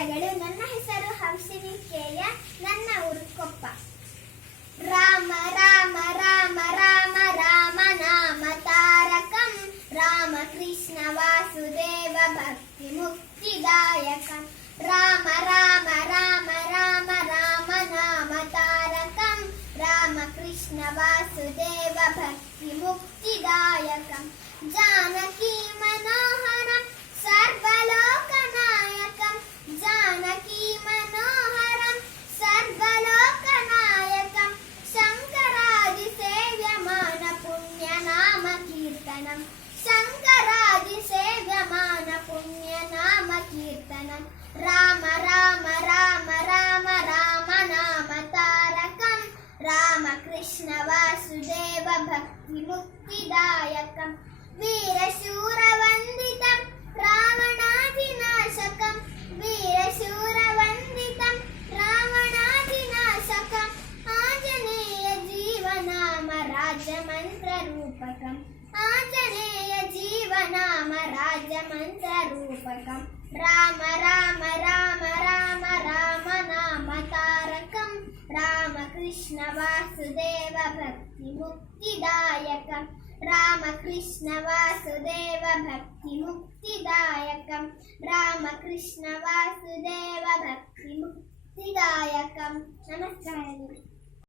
ನಮಸ್ಕಾರಗಳು ನನ್ನ ಹೆಸರು ಹಂಸಿನಿ ಕೇಯ ನನ್ನ ಊರು ಕೊಪ್ಪ. ರಾಮ ರಾಮ ರಾಮ ರಾಮ ರಾಮ ನಾಮ ತಾರಕಂ. ರಾಮ ಕೃಷ್ಣ ವಾಸುದೇವ ಭಕ್ತಿ ಮುಕ್ತಿದಾಯಕಂ ರಾಮ ರಾಮ ರಾಮ ರಾಮ ರಾಮ ನಾಮ ತಾರಕಂ. ರಾಮ ಕೃಷ್ಣ ವಾಸುದೇವ కీర్తనం శంకరాది సేవ్యమాన పుణ్యనామ కీర్తనం రామ రామ రామ రామ రామ నామ తారకం రామకృష్ణ వాసుదేవ భక్తి ముక్తిదాయకం వీరశూరవందితం రావణాదినాశకం వీరశూరవందితం రావణాదినాశకం ఆంజనేయ జీవనామ రాజమంత్ర రూపకం ఆంజనేయ జీవనామ రాజమంత్రరూపకం రామ రామ రామ రామ రామ నామ తారకం రామకృష్ణ వాసుదేవ భక్తి ముక్తిదాయకం రామకృష్ణ వాసుదేవ భక్తి ముక్తిదాయకం రామకృష్ణ వాసుదేవ భక్తి ముక్తిదాయకం నమస్కారం.